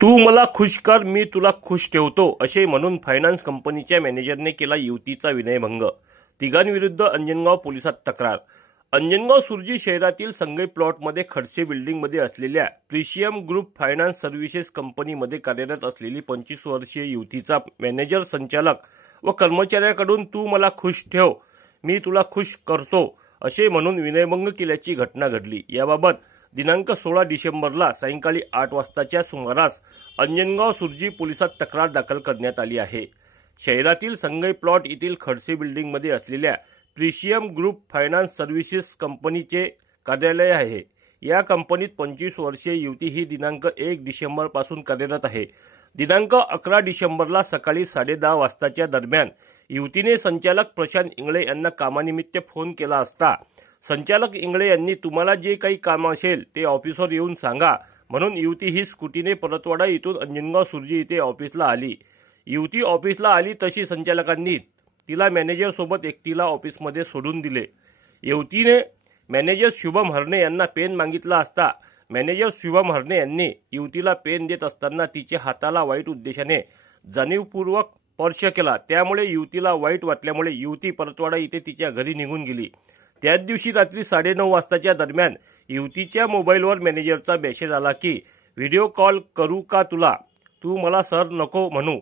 तू मला खुश कर, मी तुला खुश ठेवतो, असे म्हणून फायनान्स कंपनीच्या मॅनेजरने केला युवतीचा विनयभंग। तिघांविरुद्ध अंजनगाव पोलिसात तक्रार। अंजनगाव सुर्जी शहरातील संगई प्लॉटमध्ये खडसे बिल्डिंगमध्ये असलेल्या प्रिशियम ग्रुप फायनान्स सर्व्हिसेस कंपनीमध्ये कार्यरत असलेली 25 वर्षीय युवतीचा मॅनेजर, संचालक व कर्मचाऱ्याकडून तू मला खुश ठेव, मी तुला खुश करतो, असे म्हणून विनयभंग केल्याची घटना घडली। याबाबत दिनांक 16 डिसेंबरला सायंकाळी 8 वाजताच्या सुमारास अंजनगाव सुर्जी पोलिसात तक्रार दाखल करण्यात आली आहे। शहरातील संगई प्लॉट येथील खडसे बिल्डिंगमध्ये असलेल्या प्रिशियम ग्रुप फायनान्स सर्व्हिसेस कंपनीचे कार्यालय आहे। या कंपनीत 25 वर्षीय युवती ही दिनांक 1 डिसेंबर पासून कार्यरत आहे। दिनांक 11 डिसेंबरला सकाळी 10:30 वाजताच्या दरम्यान युवतीने संचालक प्रशांत इंगळे यांना कामानिमित्त फोन केला असता संचालक इंगळे यांनी तुम्हाला जे काही काम असेल ते ऑफिसवर येऊन सांगा म्हणून युवती ही स्कूटीने परतवाडा येथून अंजनगाव सुर्जी येथे ऑफिसला आली। युवती ऑफिसला आली तशी संचालकांनी तिला मॅनेजर सोबत एकटीला ऑफिसमध्ये सोडून दिले। युवतीने मॅनेजर शुभम हरणे यांना पेन मागितला असता मॅनेजर शुभम हरणे यांनी युवतीला पेन देत असताना तिच्या हाताला वाईट उद्देशाने जाणीवपूर्वक स्पर्श केला। त्यामुळे युवतीला वाईट वाटल्यामुळे युवती परतवाडा येथे तिच्या घरी निघून गेली। त्याच दिवशी रात्री 9:30 वाजताच्या दरम्यान युवतीच्या मोबाईलवर मॅनेजरचा मेसेज आला की व्हिडिओ कॉल करू का तुला, तू मला सर नको म्हणू,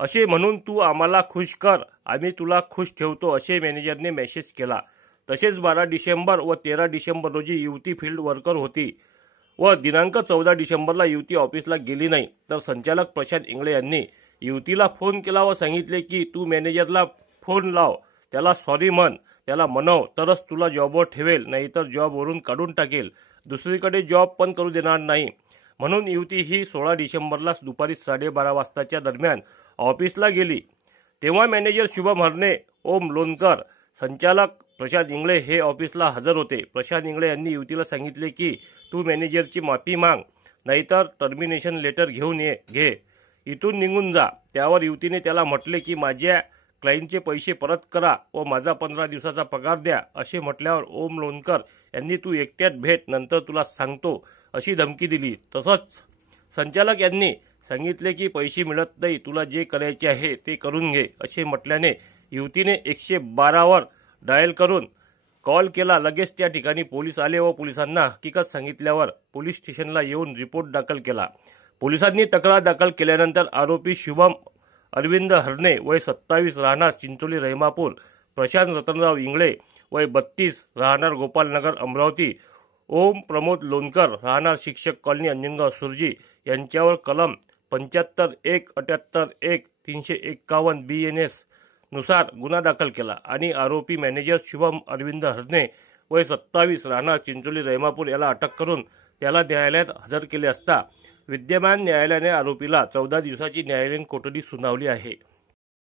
असे म्हणून तू आम्हाला खुश कर, आम्ही तुला खुश ठेवतो, असे मॅनेजरने मेसेज केला। तसेच 12 डिसेंबर व 13 डिसेंबर रोजी युवती फील्ड वर्कर होती व दिनांक 14 डिसेंबरला युवती ऑफिसला गेली नाही। तर संचालक प्रशांत इंगळे यांनी युवतीला फोन केला व सांगितले की तू मॅनेजरला फोन लाव, त्याला सॉरी म्हण, त्याला मनव तरच तुला जॉबवर ठेवेल, नाहीतर जॉबवरून काढून टाकेल, दुसरीकडे जॉब पण करू देणार नाही। म्हणून युवती ही 16 डिसेंबरला दुपारी 12:30 वाजताच्या दरम्यान ऑफिसला गेली। तेव्हा मॅनेजर शुभम हरणे, ओम लोणकर, संचालक प्रशांत इंगळे हे ऑफिसला हजर होते। प्रशांत इंगळे यांनी युवतीला सांगितले की तू मॅनेजरची माफी माग, नाहीतर टर्मिनेशन लेटर घेऊन घे, इथून निघून जा। त्यावर युवतीने त्याला म्हटले की माझ्या क्लायंटचे पैसे परत करा व माझा 15 दिवसाचा पगार द्या, असे म्हटल्यावर ओम लोणकर यांनी तू एकट्यात भेट, नंतर तुला सांगतो, अशी धमकी दिली। तसंच संचालक यांनी सांगितले की पैसे मिळत नाही, तुला जे करायचे आहे ते करून घे, असे म्हटल्याने युवतीने 112 वर डायल करून कॉल केला। लगेच त्या ठिकाणी पोलीस आले व पोलिसांना हकीकत सांगितल्यावर पोलीस स्टेशनला येऊन रिपोर्ट दाखल केला। पोलिसांनी तक्रार दाखल केल्यानंतर आरोपी शुभम अरविंद हरणे वय 27 राहणार चिंचोली रहिमापूर, प्रशांत रतनराव इंगळे वय 32 राहणार गोपालनगर अमरावती, ओम प्रमोद लोणकर राहणार शिक्षक कॉलनी अंजनगाव सुर्जी यांच्यावर कलम 75(1), 78(1), 351 BNS नुसार गुन्हा दाखल केला आणि आरोपी मॅनेजर शुभम अरविंद हरणे वय 27 राहणार चिंचोली रहिमापूर याला अटक करून त्याला न्यायालयात हजर केले असता विद्यमान न्यायालयाने आरोपीला 14 दिवसाची न्यायालयीन कोठडी सुनावली आहे।